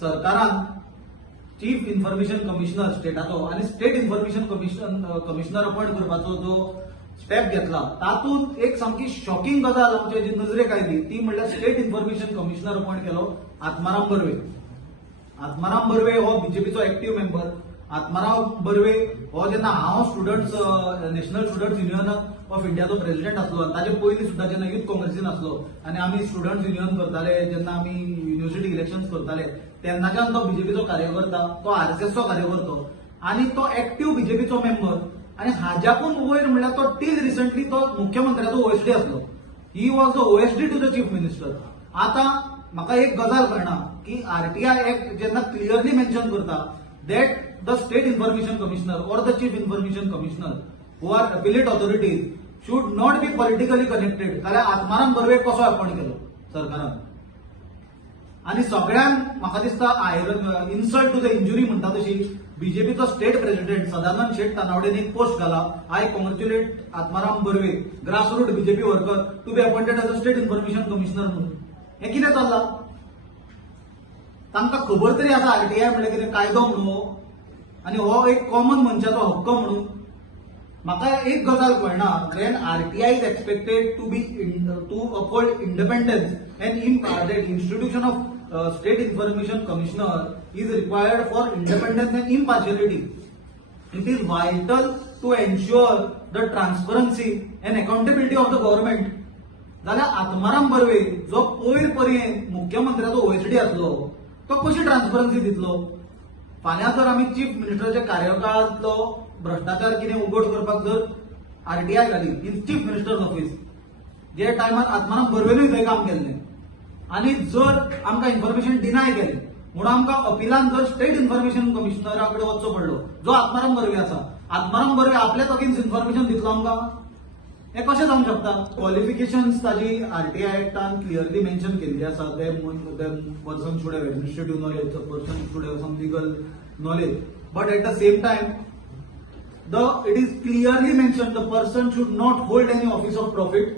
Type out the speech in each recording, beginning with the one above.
सरकारान chief information commissioner स्टेटाचो आणि state information commissioner appoint करपाचो जो स्टेप घेतला तातूंत एक सामकी शॉकिंग गजाल आमच्या जी नजरेक आयली ती म्हणल्यार स्टेट इन्फॉर्मेशन कमिशनर अपॉइंट केलो आत्माराम बर्वे. आत्माराम बर्वे हो बीजेपीचो एक्टिव्ह मेंबर. आत्माराम बर्वे हो जेन्ना हांव students national students union of इंडियाचो प्रेसिडेंट आसलो आनी ताचे पयलीं सुद्दां जेन्ना युथ काँग्रेसीन आसलो आनी आमी स्टुडंट्स युनियन करताले जेन्ना आमी युनिव्हर्सिटी इलेक्शन्स करताले तेन्नाच्यान तो बीजेपीचो कार्यकर्ता, तो आरएसएसचो कार्यकर्तो आनी तो एक्टिव्ह बीजेपीचो मेंबर. आणि हाज्याकून वयर म्हणल्यार तो टील रिसंटली तो मुख्यमंत्र्याचो ओएसडी आसलो. He was the OSD to the chief minister. आता म्हाका एक गजाल कळना की आरटीआय एक्ट जेन्ना क्लियरली मेन्शन करता that the state information commissioner or the chief information commissioner who are appellate authorities should not be politically connected जाल्यार आत्माराम बर्वे कसो अपॉइंट केलो सरकारान. आणि सगळ्यांक म्हाका दिसता iron insult to the injury म्हणटा तशी बीजेपीचो स्टेट प्रेसिडेंट सदानंद शेट तानावडेन एक पोस्ट घाला, I congratulate Atmaram Barve grassroot BJP worker to be appointed as a state information commissioner म्हणून. हे कितें चल्लां? तांकां खबर तरी आसा आरटीआय म्हणल्यार कितें कायदो म्हणून आनी हो एक कॉमन मनशाचो हक्क म्हणून. म्हाका एक गजाल कळना when RTI is expected to uphold independence and institution of state information commissioner is required for independence and impartiality. It is vital to ensure the transparency and accountability of the government. जाल्यार आत्माराम बर्वे जो पयर पर्यंत मुख्यमंत्र्याचो OSD आसलो तो कशी transparency दितलो? फाल्यां जर आमी चीफ मिनिस्टराच्या कार्यकाळांतलो भ्रष्टाचार कितें उघड करपाक जर आरटीआय घाली इन चीफ मिनिस्टर ऑफिस जे टायमार आत्माराम बर्वेनूय थंय काम केल्लें आणि जर आमकां इन्फॉर्मेशन डिनाय केलें म्हणून आमकां अपिलान जर स्टेट इन्फॉर्मेशन कमिशनरा कडेन वचचो पडलो जो आत्माराम बर्वे आसा, आत्माराम बर्वे आपल्याच अगेन्स्ट इन्फॉर्मेशन दितलो आमकां? हे कशें जावंक शकता? क्वॉलिफिकेशन्स ताजी आरटीआय एक्टान क्लियरली मेन्शन केल्ली आसा. ते person should have administrative knowledge, the person should have some legal knowledge, but at the same time it is clearly mentioned the person should not hold any office of profit.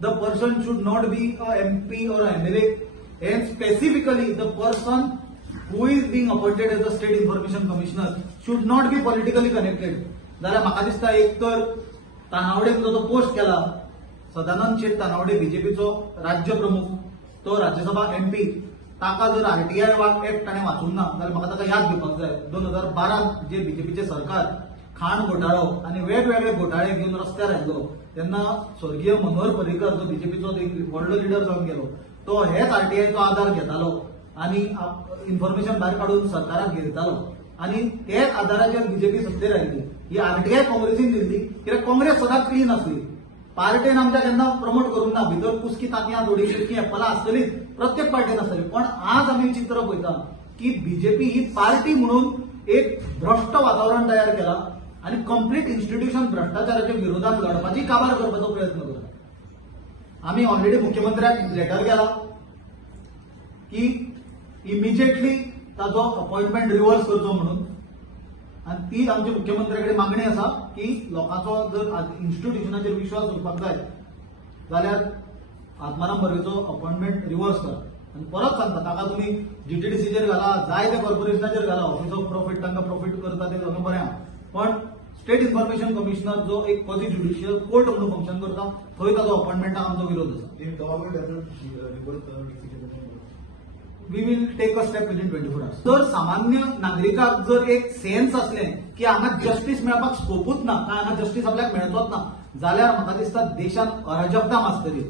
The person should not be a MP or a MLA, and specifically the person who is being appointed as the state information commissioner should not be politically connected. जाल्यार म्हाका दिसता एक तर तानावडेन जो post केला सदानंद शेट तानावडे बीजेपीचो राज्य प्रमुख, तो राज्यसभा एमपी, ताका जर आरटीआय एक्ट ताणें वाचूंक ना जाल्यार म्हाका ताका याद दिवपाक जाय 2012 जे बीजेपीचे सरकार खाण घोटाळो आणि वेगवेगळे घोटाळे घेऊन रस्त्यार आयलो तेन्ना स्वर्गीय मनोहर पर्रीकर जो बीजेपीचो एक व्हडलो लिडर जावन गेलो तो हेच आरटीआयचो आधार घेतालो आणि इन्फॉर्मेशन भायर काढून सरकाराक घेतालो आणि तेच आधाराचेर बीजेपी सत्तेर आयली. ही आरटीआय काँग्रेसीन दिल्ली कित्याक काँग्रेस सदांच क्लीन आसली. पार्टीन आमच्या केन्ना प्रमोट करूंक ना. भितर कुस्की तांतयां थोडीशी एप्पलां आसतलीच प्रत्येक पार्टीन आसतली. पण आज आमी चित्र पळयता की बीजेपी ही पार्टी म्हणून एक भ्रष्ट वातावरण तयार केला आणि कंप्लीट इन्स्टिट्यूशन भ्रष्टाचाराच्या विरोधात लढपाची काबार करपाचो प्रयत्न करता. आम्ही ऑलरेडी मुख्यमंत्र्याक लेटर केला की इमिजिएटली ताजो अपॉइंटमेंट रिव्हर्स करचो म्हणून, आणि ती आमच्या मुख्यमंत्र्याकडे मागणी आसा की लोकांचो जर इन्स्टिट्यूशनाचेर विश्वास उरपाक जाय जाल्यार आत्माराम बर्वेचो अपॉइंटमेंट रिव्हर्स करा. आणि परत सांगता ताका तुम्ही जीटीडीसीचेर घाला, जाय त्या कॉर्पोरेशनाचेर घाला, ऑफिस ऑफ प्रॉफिट तांकां प्रॉफिट करता ते सगळें बरें, पण स्टेट इन्फॉर्मेशन कमिशनर जो एक क्वाझी ज्युडिशियल कोर्ट म्हणून फंक्शन करता थंय ताजो अपॉइंटमेंटाक आमचो विरोध आसा. We will take a step within 24 hours. जर सामान्य नागरिकाक जर एक सेन्स असलें की हांगा जस्टीस मेळपाक स्कोपूच ना, काय हांगा जस्टीस आपल्याक मेळचोच ना, जाल्यार म्हाका दिसता देशांत अराजकता माजतली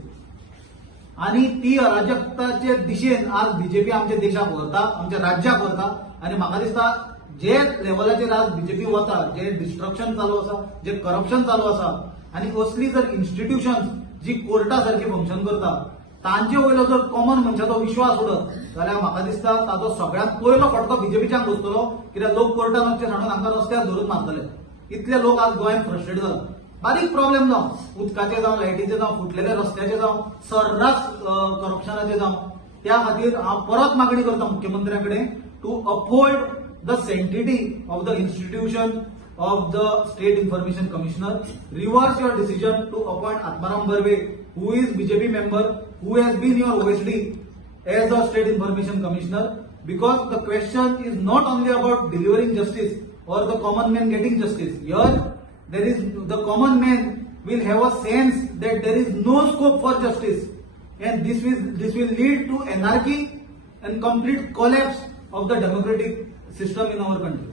आणि ती अराजकताचे दिशेन आज बीजेपी आमच्या देशाक व्हरता, आमच्या राज्याक व्हरता. आणि म्हाका दिसता जे लेवलाचेर आज बीजेपी वता, जे डिस्ट्रक्शन चालू आसा, जे करप्शन चालू आसा, आणि असली जर इन्स्टिट्यूशन्स जी कोर्टा सारखी फंक्शन करता तांचे वयलो जर कॉमन मनशाचो विश्वास उडत जाल्यार म्हाका दिसता ताजो सगळ्यांत पयलो फटको बीजेपीच्यान बसतलो. कित्याक लोक कोर्टान वचचे सांडून हांकां रस्त्यार धरून मारतले. इतले लोक आज गोंयांत फ्रस्ट्रेट जाला. बारीक प्रॉब्लेम जावं, उदकाचे जावं, लायटीचे जावं, फुटलेले रस्त्याचे जावं, सर्रास करप्शनाचे जावं, त्या खातीर हांव परत मागणी करता मुख्यमंत्र्याकडे to uphold the sanctity of the institution of the state information commissioner, reverse your decision to appoint Atmaram Barve, who is BJP member, who has been your OSD as a state information commissioner, because the question is not only about delivering justice or the common man getting justice. Here, there is the common man will have a sense that there is no scope for justice, and this will lead to anarchy and complete collapse of the democratic system in our country.